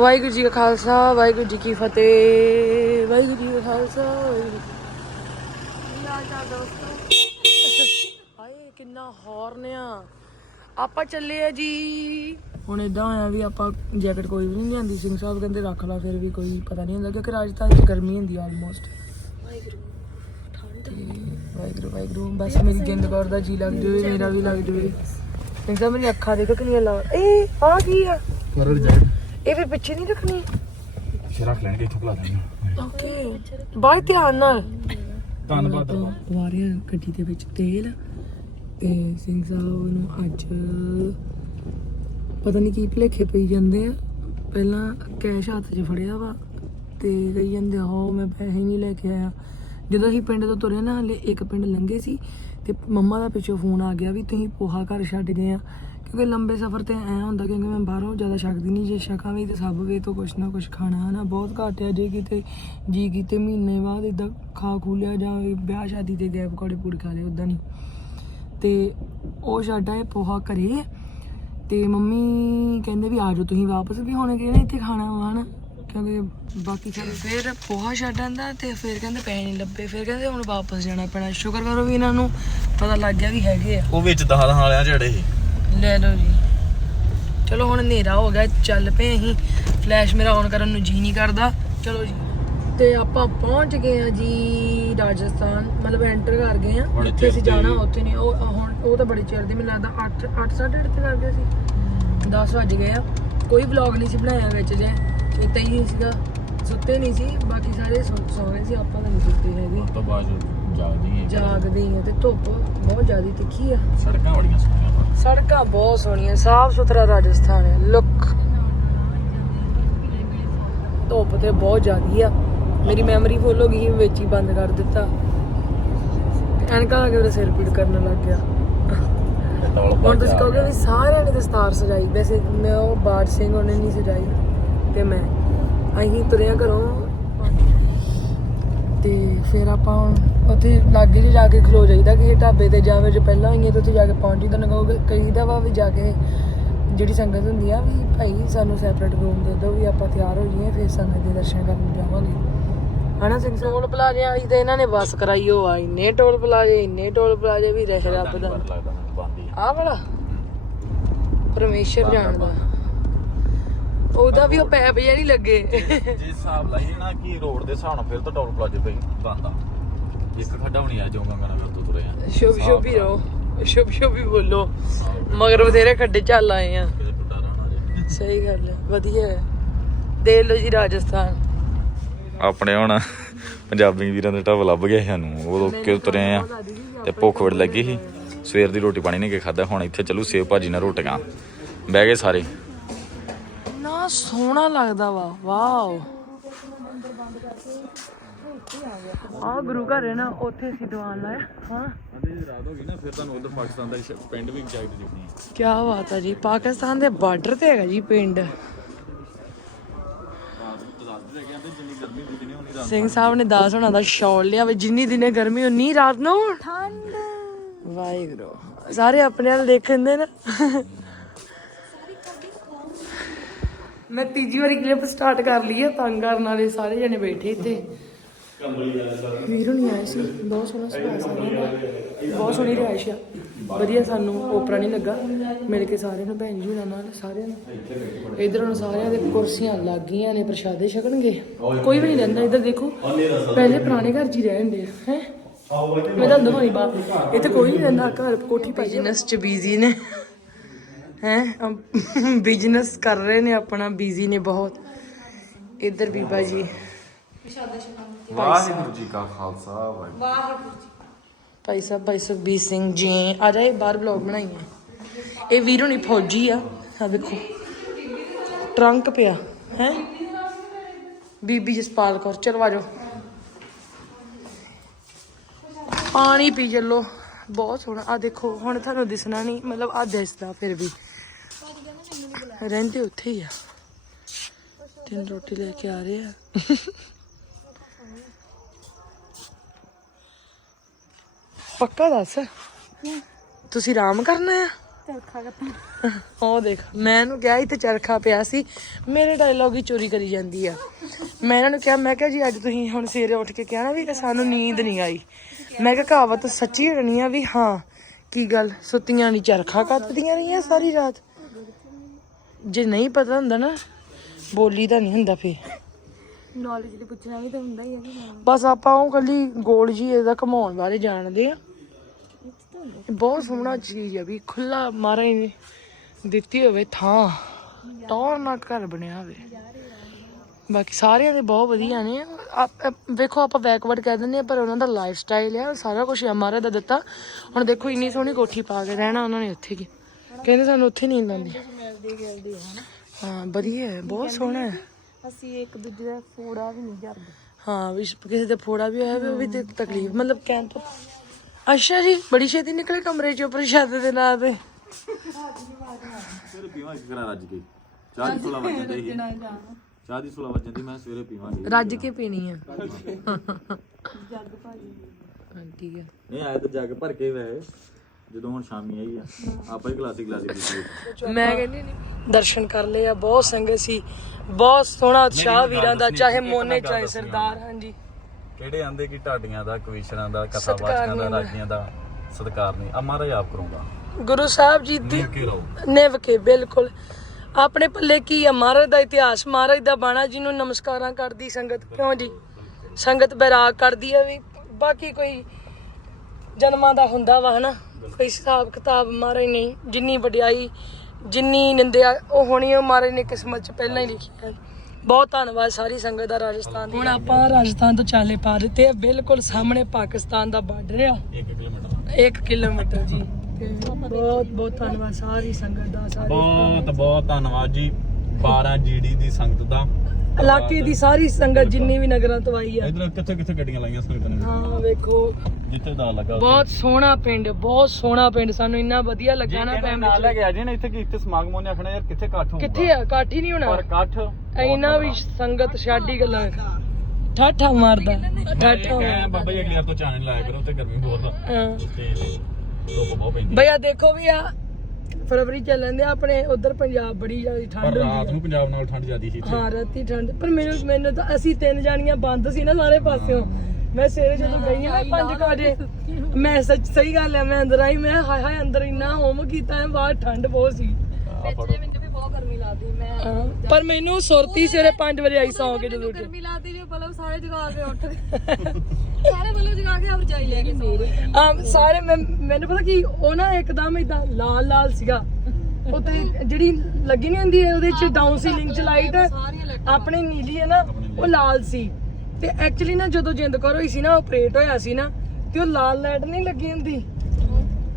ਵਾਹਿਗੁਰੂ ਜੀ ਕਾ ਖਾਲਸਾ ਵਾਹਿਗੁਰੂ ਜੀ ਕੀ ਫਤਿਹ। ਵਾਹਿਗੁਰੂ ਜੀ ਕਾ ਖਾਲਸਾ ਹਾਏ ਕਿੰਨਾ ਹੌਰਨ ਆ। ਆਪਾਂ ਚੱਲੇ ਆ ਜੀ। ਹੁਣ ਇਦਾਂ ਹੋਇਆ ਵੀ ਆਪਾਂ ਜੈਕਟ ਕੋਈ ਵੀ ਨਹੀਂ ਲਿਆਂਦੀ ਸਿੰਘ ਸਾਹਿਬ ਕਹਿੰਦੇ ਰੱਖ ਲਾ ਫਿਰ ਵੀ ਕੋਈ ਪਤਾ ਨਹੀਂ ਹੁੰਦਾ ਕਿਉਂਕਿ ਰਾਜਸਥਾਨ 'ਚ ਗਰਮੀ ਹੁੰਦੀ ਆਲਮੋਸਟ ਵਾਹਿਗੁਰੂ। ਵਾਹਿਗੁਰੂ ਬਸ ਮੇਰੀ ਜਿੰਦ ਕੌਰ ਦਾ ਜੀ ਲੱਗ ਜਾਵੇ ਮੇਰਾ ਵੀ ਲੱਗ ਜਾਵੇ। ਸਿੰਘ ਸਾਹਿਬ ਮੇਰੀ ਅੱਖਾਂ ਦੇਖੋ ਕਿੰਨੀਆਂ ਲਾ ਏ ਆ ਕੀ ਆ? ਕਰਲ ਜਾਈਡ ਇਹ ਫਿਰ ਪਿੱਛੇ ਨਹੀਂ ਰੱਖਣੀ? ਪਿੱਛੇ ਰੱਖ ਲੈਣਗੇ ਇੱਥੋਂ ਭਲਾ ਦੇਣਾ ਓਕੇ। ਬਾਈ ਧਿਆਨ ਨਾਲ। ਧੰਨਵਾਦ ਵਾਰਿਆ ਗੱਡੀ ਦੇ ਵਿੱਚ ਤੇਲ। ਤੇ ਸਿੰਘ ਸਾਹਿਬ ਨੂੰ ਅੱਜ ਪਤਾ ਨਹੀਂ ਕੀ ਭਲੇਖੇ ਪਈ ਜਾਂਦੇ ਆ। ਪਹਿਲਾਂ ਕੈਸ਼ ਹੱਥ 'ਚ ਫੜਿਆ ਵਾ ਤੇ ਕਹੀ ਜਾਂਦੇ ਹੋ ਮੈਂ ਪੈਸੇ ਨਹੀਂ ਲੈ ਕੇ ਆਇਆ। ਜਦੋਂ ਅਸੀਂ ਪਿੰਡ ਤੋਂ ਤੁਰੇ ਨਾ ਹਲੇ ਇੱਕ ਪਿੰਡ ਲੰਘੇ ਸੀ। ਤੇ ਮੰਮਾ ਦਾ ਪਿੱਛੋਂ ਫੋਨ ਆ ਗਿਆ ਵੀ ਤੁਸੀਂ ਪੋਹਾ ਘਰ ਛੱਡ ਗਏ ਆ। ਕਿਉਂਕਿ ਲੰਬੇ ਸਫ਼ਰ ਤੇ ਐ ਹੁੰਦਾ ਕਿਉਂਕਿ ਮੈਂ ਬਾਹਰੋਂ ਜ਼ਿਆਦਾ ਛਕਦੀ ਨਹੀਂ, ਜੇ ਛਕਾਂ ਵੀ ਤੇ ਸਭ ਵੇ ਤੋਂ ਕੁਛ ਨਾ ਕੁਛ ਖਾਣਾ, ਹਨਾ। ਬਹੁਤ ਘੱਟ ਆ, ਜੇ ਕਿਤੇ ਜੀ ਕਿਤੇ ਮਹੀਨੇ ਬਾਅਦ ਇਦਾਂ ਖਾ ਖੂ ਲਿਆ ਜਾਂ ਵਿਆਹ ਸ਼ਾਦੀ ਤੇ ਗਏ ਪਕੌੜੇ ਪੂੜ ਖਾ ਲਏ ਉਦਾਂ ਨਹੀਂ। ਤੇ ਉਹ ਛੱਡ ਆਏ ਪੋਹਾ ਘਰੇ ਤੇ ਮੰਮੀ ਕਹਿੰਦੇ ਵੀ ਆ ਜਾਓ ਤੁਸੀਂ ਵਾਪਸ, ਵੀ ਹੁਣ ਕਿਹਨੇ ਇੱਥੇ ਖਾਣਾ ਵਾ, ਹਨਾ। ਕਿਉਂਕਿ ਬਾਕੀ ਸਾਰੇ ਫਿਰ ਪੋਹਾ ਛੱਡ ਆਂਦਾ ਤੇ ਫਿਰ ਕਹਿੰਦੇ ਪੈਸੇ ਨਹੀਂ ਲੱਭੇ ਫਿਰ ਕਹਿੰਦੇ ਹੁਣ ਵਾਪਸ ਜਾਣਾ ਪੈਣਾ। ਸ਼ੁਕਰ ਕਰੋ ਵੀ ਇਹਨਾਂ ਨੂੰ ਪਤਾ ਲੱਗ ਗਿਆ ਵੀ ਹੈਗੇ ਆ। ਉਹ ਵਿੱਚ ਦਹਾਂ ਦਹਾਂ ਵਾਲਿਆਂ ਝੜੇ ਸੀ। ਲੈ ਲਓ ਜੀ। ਚਲੋ ਹੁਣ ਹਨੇਰਾ ਹੋ ਗਿਆ ਚੱਲ ਪਏ ਅਸੀਂ। ਫਲੈਸ਼ ਮੇਰਾ ਔਨ ਕਰਨ ਨੂੰ ਜੀ ਨਹੀਂ ਕਰਦਾ। ਚਲੋ ਜੀ। ਤੇ ਆਪਾਂ ਪਹੁੰਚ ਗਏ ਆ ਜੀ ਰਾਜਸਥਾਨ। ਮਤਲਬ ਐਂਟਰ ਕਰ ਗਏ ਆ ਜਿੱਥੇ ਅਸੀਂ ਜਾਣਾ ਉੱਥੇ ਨਹੀਂ। ਉਹ ਹੁਣ ਉਹ ਤਾਂ ਬੜੇ ਚਿਰ ਦੇ ਮੈਨੂੰ ਲੱਗਦਾ 8 8 8:30 ਤੇ ਕਰ ਗਏ ਸੀ। 10 ਵੱਜ ਗਏ ਆ। ਕੋਈ ਵਲੌਗ ਨਹੀਂ ਸੀ ਬਣਾਇਆ ਵਿੱਚ ਜੇ। ਚੇਤਾ ਹੀ ਸੀਗਾ ਸੁੱਤੇ ਨਹੀਂ ਸੀ ਬਾਕੀ ਸਾਰੇ ਸੌ ਸੌ ਗਏ ਸੀ ਆਪਾਂ ਤਾਂ ਨਹੀਂ ਸੁੱਤੇ ਹੈਗੇ। ਤੋਂ ਬਾਅਦ ਜਾਗਦੀ ਹੈ ਜਾਗਦੇ ਹੀ ਆ ਤੇ ਧੁੱਪ ਬਹੁਤ ਜ਼ਿਆਦਾ ਤਿੱਖੀ ਆ। ਸੜਕਾਂ ਬੜੀਆਂ ਸੋਹਣੀਆਂ ਪਰ ਸੜਕਾਂ ਬਹੁਤ ਸੋਹਣੀਆਂ ਸਾਫ਼ ਸੁਥਰਾ ਰਾਜਸਥਾਨ ਹੈ ਲੁੱਕ। ਧੁੱਪ ਤੇ ਬਹੁਤ ਜ਼ਿਆਦੀ ਆ। ਮੇਰੀ ਮੈਮਰੀ ਫੁੱਲ ਹੋ ਗਈ ਸੀ, ਵਿੱਚ ਹੀ ਬੰਦ ਕਰ ਦਿੱਤਾ। ਐਨਕਾਂ ਆ ਕੇ ਮੇਰਾ ਸਿਰ ਪੀੜ ਕਰਨ ਲੱਗ ਗਿਆ। ਹੁਣ ਤੁਸੀਂ ਕਹੋਗੇ ਵੀ ਸਾਰਿਆਂ ਨੇ ਦਸਤਾਰ ਸਜਾਈ ਵੈਸੇ ਮੈਂ ਉਹ ਬਾੜ ਸਿੰਘ ਉਹਨੇ ਨਹੀਂ ਸਜਾਈ। ਤੇ ਮੈਂ ਅਸੀਂ ਤੁਰਿਆ ਘਰੋਂ। ਤੇ ਫਿਰ ਆਪਾਂ ਹੁਣ ਉੱਥੇ ਲਾਗੇ ਜੇ ਜਾ ਕੇ ਖਲੋ ਜਾਈਦਾ ਕਿ ਢਾਬੇ ਤੇ ਜਾਵੇ ਜੇ ਪਹਿਲਾਂ ਆਈਏ ਤਾਂ ਉੱਥੇ ਜਾ ਕੇ ਪਹੁੰਚ ਜੀਦਾ ਨਾ ਕਹੋਗੇ ਕਹੀਦਾ ਵਾ ਵੀ ਜਾ ਕੇ ਜਿਹੜੀ ਸੰਗਤ ਹੁੰਦੀ ਆ ਵੀ ਭਾਈ ਸਾਨੂੰ ਸੈਪਰੇਟ ਰੂਮ ਦੇ ਦਿਓ ਵੀ ਆਪਾਂ ਤਿਆਰ ਹੋ ਜਾਈਏ ਫਿਰ ਸੰਗਤ ਦੇ ਦਰਸ਼ਨ ਕਰਨ ਜਾਵਾਂਗੇ। ਹਨਾ ਸਿੰਘ ਟੋਲ ਪਲਾਜ਼ੇ ਆਈ ਤੇ ਇਹਨਾਂ ਨੇ ਬੱਸ ਕਰਾਈ ਉਹ ਆ ਇੰਨੇ ਟੋਲ ਪਲਾਜ਼ੇ ਇੰਨੇ ਟੋਲ ਪਲਾਜ਼ੇ ਵੀ ਰਹਿ ਰੱਬ ਦਾ। ਹੀ ਆ। ਆਹ ਵਾਲਾ? ਪਰਮੇਸ਼ਰ ਜਾਣਦਾ। ਉਹਦਾ ਵੀ ਉਹ ਪੈਪ ਜਿਹਾ ਨਹੀਂ ਲੱਗੇ। ਜੇ ਹਿਸਾਬ ਲਾਈਏ ਨਾ ਕਿ ਰੋਡ ਦੇ ਹਿਸਾਬ ਨਾਲ ਫਿਰ ਤਾਂ ਟੋਲ ਪਲਾਜ਼ੇ ਪਈ ਬੰਦ ਇੱਕ ਖੱਡਾ ਨਹੀਂ ਆ ਜਾਊਗਾ ਮੈਂ ਫਿਰ ਤੋਂ ਤੁਰੇ ਆ। ਸ਼ੁਭ ਸ਼ੁਭ ਹੀ ਰਹੋ। ਸ਼ੁਭ ਸ਼ੁਭ ਹੀ ਬੋਲੋ ਮਗਰ ਬਥੇਰੇ ਖੱਡੇ ਚੱਲ ਆਏ ਆ। ਹੋਣਾ ਸਹੀ ਗੱਲ ਹੈ ਵਧੀਆ ਹੈ ਦੇਖ ਲਓ ਜੀ ਰਾਜਸਥਾਨ। ਆਪਣੇ ਹੁਣ ਪੰਜਾਬੀ ਵੀਰਾਂ ਦੇ ਢਾਬਾ ਲੱਭ ਗਿਆ ਸਾਨੂੰ। ਉਹ ਕੇ ਉਤਰੇ ਆ ਤੇ ਭੁੱਖ ਬੜੀ ਲੱਗੀ ਸੀ। ਸਵੇਰ ਦੀ ਰੋਟੀ ਪਾਣੀ ਨਹੀਂ ਕੇ ਖਾਦਾ ਹੁਣ ਇੱਥੇ ਚੱਲੂ ਸੇਵ ਭਾਜੀ ਨਾਲ ਰੋਟੀਆਂ। ਬਹਿ ਗਏ ਸਾਰੇ। ਸੋਹਣਾ ਲੱਗਦਾ ਵਾ ਵਾਓ। ਆ ਗੁਰੂ ਘਰ ਹੈ ਨਾ ਉੱਥੇ ਅਸੀਂ ਦੀਵਾਨ ਲਾਇਆ। ਹਾਂ। ਅੱਧੀ ਰਾਤ ਹੋ ਗਈ ਨਾ ਫਿਰ ਤੁਹਾਨੂੰ ਉਧਰ ਪਾਕਿਸਤਾਨ ਦਾ ਪਿੰਡ ਵੀ ਚਾਹੀਦਾ ਦੇਖਣੀ ਕੀ ਬਾਤ ਹੈ ਜੀ ਪਾਕਿਸਤਾਨ ਦੇ ਬਾਰਡਰ ਤੇ ਹੈਗਾ ਜੀ ਪਿੰਡ। ਸਿੰਘ ਸਾਹਿਬ ਨੇ ਦਾਸ ਹੋਣਾ ਦਾ ਸ਼ਾਲ ਲਿਆ ਵੇ ਜਿੰਨੀ ਦਿਨੇ ਗਰਮੀ ਉਨੀ ਰਾਤ ਨੂੰ। ਠੰਡ। ਵਾਹਿਗੁਰੂ। ਸਾਰੇ ਆਪਣੇ ਵੱਲ ਦੇਖਦੇ ਨਾ। ਮੈਂ ਤੀਜੀ ਵਾਰੀ ਕਲਿੱਪ ਸਟਾਰਟ ਕਰ ਲਈ ਹੈ ਤੰਗ ਕਰਨ ਵਾਲੇ ਸਾਰੇ ਜਣੇ ਬੈਠੇ ਇੱਥੇ। ਵੀਰੋ ਨਹੀਂ ਆਏ ਸੀ ਬਹੁਤ ਸੋਹਣਾ ਸੁਭਾਅ ਸਾਰਿਆਂ ਦਾ ਬਹੁਤ ਸੋਹਣੀ ਰਿਹਾਇਸ਼ ਆ। ਵਧੀਆ ਸਾਨੂੰ ਓਪਰਾ ਨਹੀਂ ਲੱਗਾ। ਮਿਲ ਕੇ ਸਾਰਿਆਂ ਨੂੰ ਭੈਣ ਜੀ ਨਾਲ ਸਾਰਿਆਂ ਨੂੰ। ਇਧਰ ਹੁਣ ਸਾਰਿਆਂ ਦੇ ਕੁਰਸੀਆਂ ਲੱਗ ਗਈਆਂ ਨੇ ਪ੍ਰਸ਼ਾਦੇ ਛਕਣਗੇ। ਕੋਈ ਵੀ ਨਹੀਂ ਰਹਿੰਦਾ ਇੱਧਰ ਦੇਖੋ। ਪਹਿਲੇ ਪੁਰਾਣੇ ਘਰ 'ਚ ਹੀ ਰਹਿ ਹੁੰਦੇ ਆ ਹੈ? ਮੈਂ ਤਾਂ ਦਵਾਈ ਬਾ ਇੱਥੇ ਕੋਈ ਨਹੀਂ ਰਹਿੰਦਾ ਘਰ ਕੋਠੀ ਪਾਈ ਬਿਜ਼ਨਸ 'ਚ ਬਿਜ਼ੀ ਨੇ। ਹੈ? ਬਿਜ਼ਨਸ ਕਰ ਰਹੇ ਨੇ ਆਪਣਾ ਬਿਜ਼ੀ ਨੇ ਬਹੁਤ। ਇੱਧਰ ਬੀਬਾ ਜੀ। ਵਾਹਿਗੁਰੂ ਜੀ ਕਾ ਖਾਲਸਾ ਵਾਹਿਗੁਰੂ ਭਾਈ ਸਾਹਿਬ ਭਾਈ ਸੁਖਬੀਰ ਸਿੰਘ ਜੀ ਆ ਜਾਏ ਬਾਹਰ ਬਲੌਗ ਬਣਾਈਏ ਇਹ ਵੀਰੋ ਨਹੀਂ ਫੌਜੀ ਆ। ਆ ਵੇਖੋ ਟਰੰਕ ਪਿਆ ਹੈ? ਬੀਬੀ ਜਸਪਾਲ ਕੌਰ ਚਲੋ ਆਜੋ ਪਾਣੀ ਪੀ ਚੱਲੋ। ਬਹੁਤ ਸੋਹਣਾ। ਆ ਦੇਖੋ ਹੁਣ ਤੁਹਾਨੂੰ ਦਿਸਣਾ ਨਹੀਂ ਮਤਲਬ ਆ ਦਿਸਦਾ ਫਿਰ ਵੀ। ਰਹਿੰਦੇ ਉੱਥੇ ਹੀ ਆ। ਤਿੰਨ ਰੋਟੀ ਲੈ ਕੇ ਆ ਰਹੇ ਆ। ਪੱਕਾ ਦੱਸ? ਤੁਸੀਂ ਆਰਾਮ ਕਰਨਾ ਆ? ਚਰਖਾ ਕੱਤਣਾ ਉਹ ਦੇਖ ਮੈਂ ਇਹਨੂੰ ਕਿਹਾ ਇੱਥੇ ਚਰਖਾ ਪਿਆ ਸੀ। ਮੇਰੇ ਡਾਇਲੌਗ ਹੀ ਚੋਰੀ ਕਰੀ ਜਾਂਦੀ ਆ। ਮੈਂ ਇਹਨਾਂ ਨੂੰ ਕਿਹਾ ਮੈਂ ਕਿਹਾ ਜੀ ਅੱਜ ਤੁਸੀਂ ਹੁਣ ਸਵੇਰੇ ਉੱਠ ਕੇ ਕਿਹਾ ਨਾ ਵੀ ਕਿ ਸਾਨੂੰ ਨੀਂਦ ਨਹੀਂ ਆਈ। ਮੈਂ ਕਿਹਾ ਕਹਾਵਤ ਸੱਚੀ ਹੋਣੀ ਆ ਵੀ ਹਾਂ ਕੀ ਗੱਲ? ਸੁੱਤੀਆਂ ਨਹੀਂ ਚਰਖਾ ਕੱਤਦੀਆਂ ਰਹੀਆਂ ਸਾਰੀ ਰਾਤ। ਜੇ ਨਹੀਂ ਪਤਾ ਹੁੰਦਾ ਨਾ ਬੋਲੀ ਤਾਂ ਨਹੀਂ ਹੁੰਦਾ ਫੇ ਨੌਲੇਜ ਦੇ ਪੁੱਛਣਾ ਵੀ ਤਾਂ ਹੁੰਦਾ ਹੀ ਹੈ ਕਿ ਬਸ ਆਪਾਂ ਉਹ ਕੱਲੀ ਗੋਲ ਜੀ ਇਹਦਾ ਘਮਾਉਣ ਬਾਰੇ ਜਾਣਦੇ ਆ। ਬਹੁਤ ਸੋਹਣਾ ਚੀਜ਼ ਆ ਵੀ ਖੁੱਲਾ ਮਹਾਰਾਜ ਨੇ ਦਿੱਤੀ ਹੋਵੇ ਥਾਂ। ਟੌਰ ਨਾਲ ਘਰ ਬਣਿਆ ਹੋਵੇ। ਬਾਕੀ ਸਾਰਿਆਂ ਦੇ ਬਹੁਤ ਵਧੀਆ ਨੇ। ਵੇਖੋ ਆਪਾਂ ਬੈਕਵਰਡ ਕਹਿ ਦਿੰਦੇ ਆ ਪਰ ਉਹਨਾਂ ਦਾ ਲਾਈਫ ਸਟਾਈਲ ਆ ਸਾਰਾ ਕੁਝ ਮਹਾਰਾਜ ਦਾ ਦਿੱਤਾ। ਹੁਣ ਦੇਖੋ ਇੰਨੀ ਸੋਹਣੀ ਕੋਠੀ ਪਾ ਕੇ ਰਹਿਣਾ ਉਹਨਾਂ ਨੇ ਉੱਥੇ ਕੀ। ਕਹਿੰਦੇ ਸਾਨੂੰ ਉੱਥੇ ਨਹੀਂ ਲਾਉਂਦੀ ਮਿਲਦੇ ਗਿਲਦੇ ਹਨਾ? ਹਾਂ ਵਧੀਆ ਹੈ ਬਹੁਤ ਸੋਹਣਾ ਹੈ। ਅਸੀਂ ਇੱਕ ਦੂਜੇ ਦਾ ਫੋੜਾ ਵੀ ਨਹੀਂ ਕਰਦੇ। ਹਾਂ ਵੀ ਕਿਸੇ ਦੇ ਫੋੜਾ ਵੀ ਹੋਇਆ ਵੀ ਉਹ ਵੀ ਤੇ ਤਕਲੀਫ ਮਤਲਬ ਕਹਿਣ ਤੋਂ ਅੱਛਾ ਜੀ ਬੜੀ ਛੇਤੀ ਨਿਕਲੇ ਕਮਰੇ ਚੋਂ ਪ੍ਰਸ਼ਾਦ ਦੇ ਨਾਂ ਤੇ। ਸਵੇਰੇ ਪੀਵਾਂਗੇ ਕਰਾ ਰੱਜ ਕੇ। ਚਾਹ ਦੀ ਸੁਲਾ ਵੱਜ ਜਾਂਦੀ ਸੀ। ਚਾਹ ਦੀ ਸੁਲਾ ਵੱਜ ਜਾਂਦੀ ਮੈਂ ਸਵੇਰੇ ਪੀਵਾਂਗੇ। ਰੱਜ ਕੇ ਪੀਣੀ ਆ। ਜੱਗ ਭਾਜੀ। ਹਾਂ ਠੀਕ ਹੈ ਨਹੀਂ ਆਇਆ ਤਾਂ ਜਾ ਕੇ ਭਰ ਕੇ ਵੈ ਜਦੋਂ ਹੁਣ ਸ਼ਾਮੀ ਆਈ ਆ ਆਪਾਂ ਹੀ ਗਲਾਸੀ ਪੀਤੀ ਮੈਂ ਕਹਿੰਦੀ ਨਹੀਂ ਦਰਸ਼ਨ ਕਰ ਲਏ ਆ ਬਹੁਤ ਸੰਗਤ ਸੀ ਬਹੁਤ ਸੋਹਣਾ ਉਤਸ਼ਾਹ ਵੀਰਾਂ ਦਾ ਚਾਹੇ ਮੋਨੇ ਚਾਹੇ ਸਰਦਾਰ ਹਾਂਜੀ। ਕਿਹੜੇ ਆਂਦੇ ਕਿ ਢਾਡੀਆਂ ਦਾ ਕਵੀਸ਼ਰਾਂ ਦਾ ਕਥਾਵਾਚਕਾਂ ਦਾ ਰਾਜੀਆਂ ਦਾ ਸਤਿਕਾਰ ਨਹੀਂ। ਆ ਮਹਾਰਾਜ ਆਪ ਕਰੂੰਗਾ ਗੁਰੂ ਸਾਹਿਬ ਜੀ ਦੀ ਨਿਭ ਕੇ ਬਿਲਕੁਲ। ਆਪਣੇ ਪੱਲੇ ਕੀ ਆ ਮਹਾਰਾਜ ਦਾ ਇਤਿਹਾਸ ਮਹਾਰਾਜ ਦਾ ਬਾਣਾ ਜਿਹਨੂੰ ਨਮਸਕਾਰਾਂ ਕਰਦੀ ਸੰਗਤ ਕਿਉਂ ਜੀ? ਸੰਗਤ ਬੈਰਾਗ ਕਰਦੀ ਆ ਵੀ ਬਾਕੀ ਕੋਈ ਜਨਮਾਂ ਦਾ ਹੁੰਦਾ ਵਾ ਹਨਾ? ਕੋਈ ਹਿਸਾਬ ਕਿਤਾਬ ਮਹਾਰਾਜ ਨਹੀਂ ਜਿੰਨੀ ਵਡਿਆਈ ਜਿੰਨੀ ਨਿੰਦਿਆ ਉਹ ਹੋਣੀ ਉਹ ਮਹਾਰਾਜ ਨੇ ਕਿਸਮਤ ਚ ਪਹਿਲਾਂ ਹੀ ਲਿਖੀ ਹੈ ਬਹੁਤ ਧੰਨਵਾਦ ਸਾਰੀ ਸੰਗਤ ਦਾ ਰਾਜਸਥਾਨ ਦੀ। ਹੁਣ ਆਪਾਂ ਰਾਜਸਥਾਨ ਤੋਂ ਚਾਲੇ ਪਾ ਦਿੱਤੇ ਆ ਬਿਲਕੁਲ ਸਾਹਮਣੇ ਪਾਕਿਸਤਾਨ ਦਾ ਬਾਰਡਰ ਆ। 1 ਕਿਲੋਮੀਟਰ 1 ਕਿਲੋਮੀਟਰ ਜੀ। ਤੇ ਬਹੁਤ ਬਹੁਤ ਧੰਨਵਾਦ ਸਾਰੀ ਸੰਗਤ ਦਾ ਸਾਰੇ ਬਹੁਤ ਬਹੁਤ ਧੰਨਵਾਦ ਜੀ 12 ਜੀਡੀ ਦੀ ਸੰਗਤ ਦਾ। ਇਲਾਕੇ ਦੀ ਸਾਰੀ ਸੰਗਤ ਜਿੰਨੀ ਵੀ ਨਗਰਾਂ ਤੋਂ ਆਈ ਆ। ਇਧਰ ਕਿੱਥੇ ਕਿੱਥੇ ਗੱਡੀਆਂ ਲਾਈਆਂ ਸੰਗਤ ਨੇ ਹਾਂ ਵੇਖੋ। ਜਿੱਥੇ ਦਾ ਲੱਗਾ ਬਹੁਤ ਸੋਹਣਾ ਪਿੰਡ ਬਹੁਤ ਸੋਹਣਾ ਪਿੰਡ। ਸਾਨੂੰ ਇੰਨਾ ਵਧੀਆ ਲੱਗਾ ਨਾ ਕਹਿੰਦੇ ਨਾਲ ਲੈ ਕੇ ਆ ਜੇ ਨਾ ਇੱਥੇ ਕਿ ਇੱਥੇ ਸਮਾਗਮ ਹੋਣੇ ਆਖਣਾ ਯਾਰ ਕਿੱਥੇ ਇਕੱਠ ਹੋਊਗਾ? ਕਿੱਥੇ ਆ? ਕਾਠੀ ਨਹੀਂ ਹੋਣਾ? ਪਰ ਇਕੱਠ ਇੰਨਾ ਵੀ ਸੰਗਤ ਛਾਡੀ ਗੱਲਾਂ ਠਾਠਾ ਮਾਰਦਾ। ਠਾਠਾ ਬਾਬਾ ਜੀ ਅਗਲੀ ਵਾਰ ਤੋਂ ਚਾਨਣ ਲਾਇਆ ਕਰੋ ਤੇ ਗਰਮੀ ਬਹੁਤ ਆ। ਹਾਂ। ਤੇ ਧੁੱਪ ਬਹੁਤ ਪੈਂਦੀ ਭਈਆ ਦੇਖੋ ਵੀ ਆ ਫਰਵਰੀ ਚੱਲਣ ਦੇ ਆਪਣੇ ਉਧਰ ਪੰਜਾਬ ਬੜੀ ਜ਼ਿਆਦਾ ਪਰ ਠੰਡ ਰਾਤ ਹੁੰਦੀ ਆ ਨੂੰ ਪੰਜਾਬ ਨਾਲ ਠੰਡ ਜ਼ਿਆਦੀ ਸੀ ਇੱਥੇ। ਹਾਂ ਰਾਤੀ ਠੰਡ। ਪਰ ਮੈਨੂੰ ਮੈਨੂੰ ਤਾਂ ਅਸੀਂ ਤਿੰਨ ਜਾਣੀਆਂ ਬੰਦ ਸੀ ਨਾ ਸਾਰੇ ਪਾਸਿਓਂ। ਮੈਂ ਸਵੇਰੇ ਜਦੋਂ ਗਈ ਆ ਨਾ 5 ਵਜੇ ਮੈਂ ਸੱਚ ਸਹੀ ਗੱਲ ਹੈ ਮੈਂ ਅੰਦਰ ਆਈ ਮੈਂ ਹਾਏ ਹਾਏ ਅੰਦਰ ਇੰਨਾ ਹੋਮ ਕੀਤਾ ਹੈ ਬਾਹਰ ਠੰਡ ਬਹੁਤ ਸੀ। ਮੈਨੂੰ ਵੀ ਬਹੁਤ ਗਰਮੀ ਲੱਗਦੀ ਮੈਂ ਹਾਂ, ਪਰ ਮੈਨੂੰ ਸੁਰਤੀ ਸਵੇਰੇ 5 ਵਜੇ ਆਈ ਸੌਂ ਕੇ ਜਦੋਂ ਉੱਠੀ। ਗਰਮੀ ਲੱਗਦੀ ਜੇ ਬਲਬ ਸਾਰੇ ਜਗਾ ਕੇ ਉੱਠਦੇ ਸਾਰੇ ਬਲਬ ਜਗਾ ਕੇ ਆਪ ਰਜਾਈ ਲੈ ਕੇ ਸੌਂ ਗਏ। ਆਮ ਸਾਰੇ ਮੈਂ- ਮੈਨੂੰ ਪਤਾ ਕੀ ਉਹ ਨਾ ਇੱਕਦਮ ਇਦਾਂ ਲਾਲ ਲਾਲ ਸੀਗਾ। ਉੱਤੇ ਜਿਹੜੀ ਲੱਗੀ ਨਹੀਂ ਹੁੰਦੀ ਉਹਦੇ ਚ ਡਾਊਨ ਸੀਲਿੰਗ ਚ ਲਾਈਟ ਸਾਰੀਆਂ ਆਪਣੇ ਨੀਲੀ ਹੈ ਨਾ ਉਹ ਲਾਲ ਸੀ। ਤੇ ਐਕਚੁਅਲੀ ਨਾ ਜਦੋਂ ਜਿੰਦ ਕੌਰ ਹੋਈ ਸੀ ਨਾ ਆਪਰੇਟ ਹੋਇਆ ਸੀ ਨਾ ਤੇ ਉਹ ਲਾਲ ਲਾਈਟ ਨਹੀਂ ਲੱਗੀ ਹੁੰਦੀ।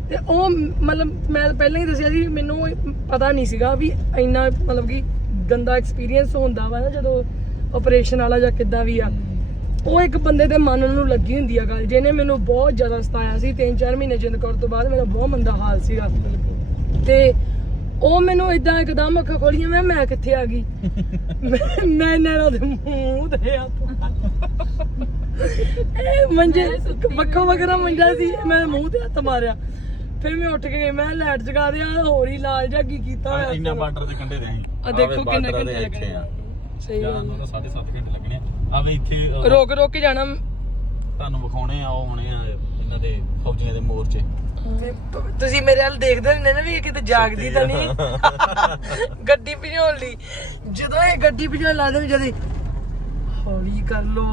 ਤੇ ਉਹ ਮਤਲਬ ਮੈਂ ਪਹਿਲਾਂ ਹੀ ਦੱਸਿਆ ਸੀ ਮੈਨੂੰ ਪਤਾ ਨਹੀਂ ਸੀਗਾ ਵੀ ਇੰਨਾ ਮਤਲਬ ਕਿ ਗੰਦਾ ਐਕਸਪੀਰੀਅੰਸ ਹੁੰਦਾ ਵਾ ਨਾ ਜਦੋਂ ਆਪਰੇਸ਼ਨ ਵਾਲਾ ਜਾਂ ਕਿੱਦਾਂ ਵੀ ਆ। ਉਹ ਇੱਕ ਬੰਦੇ ਦੇ ਮਨ ਨੂੰ ਲੱਗੀ ਹੁੰਦੀ ਆ ਗੱਲ ਜਿਹਨੇ ਮੈਨੂੰ ਬਹੁਤ ਜ਼ਿਆਦਾ ਸਤਾਇਆ ਸੀ 3-4 ਮਹੀਨੇ ਜਿੰਦ ਕੌਰ ਤੋਂ ਬਾਅਦ ਮੇਰਾ ਬਹੁਤ ਮੰਦਾ ਹਾਲ ਸੀਗਾ। ਤੇ ਉਹ ਮੈਨੂੰ ਇਦਾਂ ਇੱਕਦਮ ਅੱਖਾਂ ਖੋਲੀਆਂ ਮੈਂ ਮੈਂ ਕਿੱਥੇ ਆ ਗਈ? ਮੈਂ ਮੈਂ ਨੈਣਾ ਦੇ ਮੂੰਹ ਤੇ ਹੱਥ ਇਹ ਮੰਜੇ ਵੱਖੋ ਵੱਖਰਾ ਮੰਜਾ ਸੀ ਮੈਂ ਮੂੰਹ ਤੇ ਹੱਥ ਮਾਰਿਆ। ਫਿਰ ਮੈਂ ਉੱਠ ਕੇ ਗਈ ਮੈਂ ਲਾਈਟ ਜਗਾ ਦਿਆ ਹੋਰ ਹੀ ਲਾਲ ਜਿਹਾ ਕੀ ਕੀਤਾ ਹੋਇਆ ਸੀ। ਇੰਨਾ ਬਾਰਡਰ ਦੇ ਕੰਢੇ ਦੇ ਅਸੀਂ ਆ ਦੇਖੋ ਕਿੰਨੇ ਦੇ ਘੰਟੇ ਇੱਥੇ ਆ। ਸਹੀ ਗੱਲ ਜਾਨ ਨੂੰ ਤਾਂ 7.5 ਘੰਟੇ ਲੱਗਣੇ ਆ। ਆਵੇ ਇੱਥੇ ਰੋਕ ਰੋਕ ਕੇ ਜਾਣਾ। ਤੁਹਾਨੂੰ ਵਿਖਾਉਣੇ ਆ ਉਹ ਹੋਣੇ ਆ ਇਹਨਾਂ ਦੇ ਫੌਜੀਆਂ ਦੇ ਮੋਰਚੇ। ਤੁਸੀਂ ਮੇਰੇ ਵੱਲ ਦੇਖਦੇ ਹੁੰਦੇ ਨਾ ਵੀ ਇਹ ਕਿਤੇ ਜਾਗਦੀ ਤਾਂ ਨਹੀਂ। ਗੱਡੀ ਭਜਾਉਣ ਲਈ। ਜਦੋਂ ਇਹ ਗੱਡੀ ਭਜਾਉਣ ਲੱਗਦੇ ਵੀ ਜਦੀ ਹੌਲੀ ਕਰ ਲੋ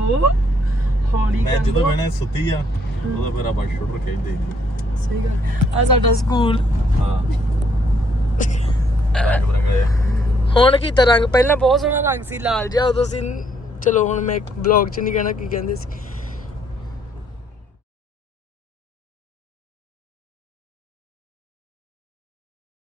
ਹੌਲੀ ਮੈਂ ਕਰ ਜਦੋਂ ਲੋ ਮੈਨੇ ਸੁੱਤੀ ਆ ਉਦੋਂ ਫਿਰ ਆਪਾਂ ਸ਼ੂਟਰ ਖੇਡਦੇ ਸੀ। ਸਹੀ ਗੱਲ। ਆ ਸਾਡਾ ਸਕੂਲ। ਹਾਂ। ਰੰਗ ਹੁਣ ਕੀਤਾ ਰੰਗ ਪਹਿਲਾਂ ਬਹੁਤ ਸੋਹਣਾ ਰੰਗ ਸੀ ਲਾਲ ਜਿਹਾ ਉਦੋਂ ਸੀ। ਚਲੋ ਹੁਣ ਮੈਂ ਇੱਕ ਬਲੌਗ 'ਚ ਨਹੀਂ ਕਹਿਣਾ ਕੀ ਕਹਿੰਦੇ ਸੀ।